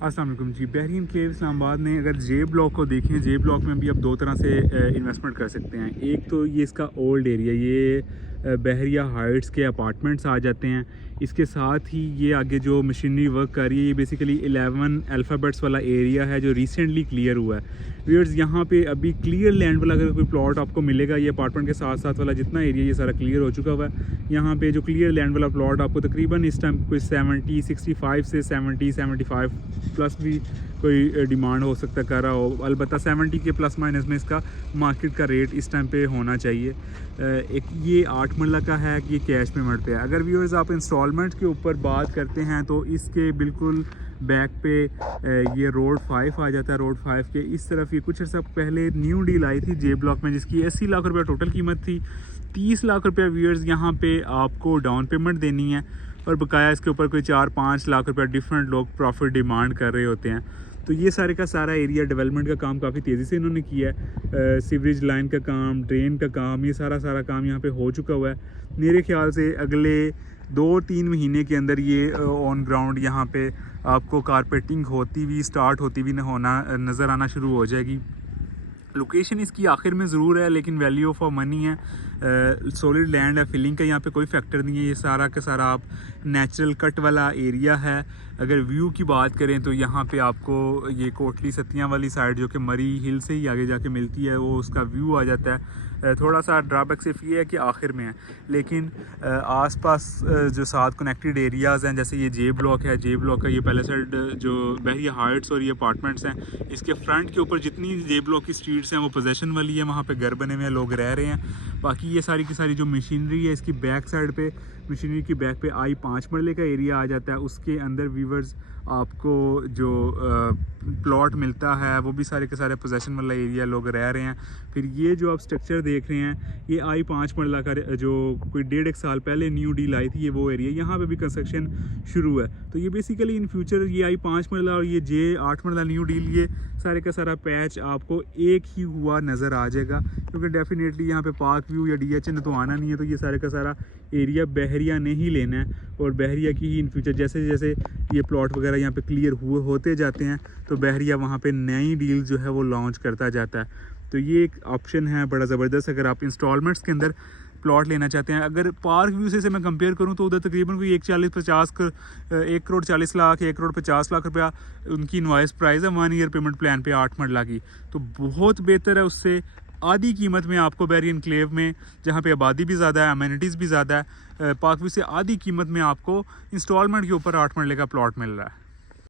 अस्सलाम वालेकुम जी। बहरीन केव इस्लामाबाद में अगर जे ब्लॉक को देखें, जे ब्लॉक में भी आप दो तरह से इन्वेस्टमेंट कर सकते हैं। एक तो ये इसका ओल्ड एरिया, ये बहरिया हाइट्स के अपार्टमेंट्स आ जाते हैं। इसके साथ ही ये आगे जो मशीनरी वर्क कर रही है, ये बेसिकली 11 अल्फ़ाबेट्स वाला एरिया है जो रिसेंटली क्लियर हुआ है। व्यूअर्स, यहाँ पे अभी क्लियर लैंड वाला अगर कोई प्लॉट आपको मिलेगा, ये अपार्टमेंट के साथ साथ वाला जितना एरिया ये सारा क्लियर हो चुका हुआ है। यहाँ पे जो क्लियर लैंड वाला प्लॉट आपको तकरीबन इस टाइम कोई 70 65 से 70 75 प्लस भी कोई डिमांड हो सकता कर रहा हो। अलबत्ता 70 के प्लस माइनस में इसका मार्केट का रेट इस टाइम पे होना चाहिए। एक ये 8 मरला का है कि ये कैश पेमेंट पे है। अगर व्यूअर्स आप इंस्टॉलमेंट के ऊपर बात करते हैं तो इसके बिल्कुल बैक पे ये रोड 5 आ जाता है। रोड 5 के इस तरफ ये कुछ अर्सा पहले न्यू डील आई थी जे ब्लॉक में, जिसकी 80 लाख रुपये टोटल कीमत थी। 30 लाख रुपये व्यूअर्स यहाँ पे आपको डाउन पेमेंट देनी है और बकाया इसके ऊपर कोई 4-5 लाख रुपये डिफरेंट लोग प्रॉफिट डिमांड कर रहे होते हैं। तो ये सारे का सारा एरिया डेवलपमेंट का काम काफ़ी तेज़ी से इन्होंने किया है। सीवरेज लाइन का काम, ड्रेन का काम, ये सारा काम यहाँ पे हो चुका हुआ है। मेरे ख्याल से अगले 2-3 महीने के अंदर ये ऑन ग्राउंड यहाँ पे आपको कारपेटिंग होती हुई स्टार्ट होती हुई होना नज़र आना शुरू हो जाएगी। लोकेशन इसकी आखिर में ज़रूर है, लेकिन वैल्यू ऑफ मनी है। सॉलिड लैंड है, फिलिंग का यहाँ पे कोई फैक्टर नहीं है। ये सारा का सारा आप नेचुरल कट वाला एरिया है। अगर व्यू की बात करें तो यहाँ पे आपको ये कोटली सतियाँ वाली साइड जो कि मरी हिल से ही आगे जाके मिलती है, वो उसका व्यू आ जाता है। थोड़ा सा ड्रॉबैक सिर्फ ये है कि आखिर में है, लेकिन आसपास जो साथ कनेक्टेड एरियाज़ हैं, जैसे ये जे ब्लॉक है, जे ब्लॉक का ये पहले साइड जो बहरिया हाइट्स और ये अपार्टमेंट्स हैं, इसके फ्रंट के ऊपर जितनी जे ब्लॉक की स्ट्रीट्स हैं वो पोजेसन वाली है। वहाँ पे घर बने हुए हैं, लोग रह रहे हैं। बाकी ये सारी की सारी जो मशीनरी है, इसकी बैक साइड पे मशीनरी की बैक पे I5 मरले का एरिया आ जाता है। उसके अंदर व्यूवर्स आपको जो प्लॉट मिलता है वो भी सारे के सारे पोजेसन वाला एरिया, लोग रह रहे हैं। फिर ये जो आप स्ट्रक्चर देख रहे हैं, ये I5 मरला का जो कोई 1.5 साल पहले न्यू डील आई थी, ये वो एरिया, यहाँ पे भी कंस्ट्रक्शन शुरू है। तो ये बेसिकली इन फ्यूचर ये I5 मरला और ये J8 मरला न्यू डील, ये सारे का सारा पैच आपको एक ही हुआ नज़र आ जाएगा, क्योंकि डेफिनेटली यहाँ पे पार्क व्यू या DHN तो आना नहीं है। तो ये सारे का सारा एरिया बहरिया ने ही लेना है और बहरिया की ही इन फ्यूचर जैसे जैसे ये प्लॉट वगैरह यहाँ पे क्लियर होते जाते हैं तो बहरिया वहाँ पे नई डील जो है वो लॉन्च करता जाता है। तो ये एक ऑप्शन है बड़ा ज़बरदस्त अगर आप इंस्टॉलमेंट्स के अंदर प्लॉट लेना चाहते हैं। अगर पार्क व्यू से मैं कंपेयर करूं तो उधर तकरीबन कोई 1 करोड़ 40 लाख 1 करोड़ 50 लाख रुपया उनकी इनवॉइस प्राइस है 1 ईयर पेमेंट प्लान पे 8 मरला की। तो बहुत बेहतर है, उससे आधी कीमत में आपको बहरिया एनक्लेव में, जहाँ पे आबादी भी ज़्यादा है, अमेनिटीज़ भी ज़्यादा है, पार्क व्यू से आधी कीमत में आपको इंस्टॉलमेंट के ऊपर 8 मरले का प्लॉट मिल रहा है।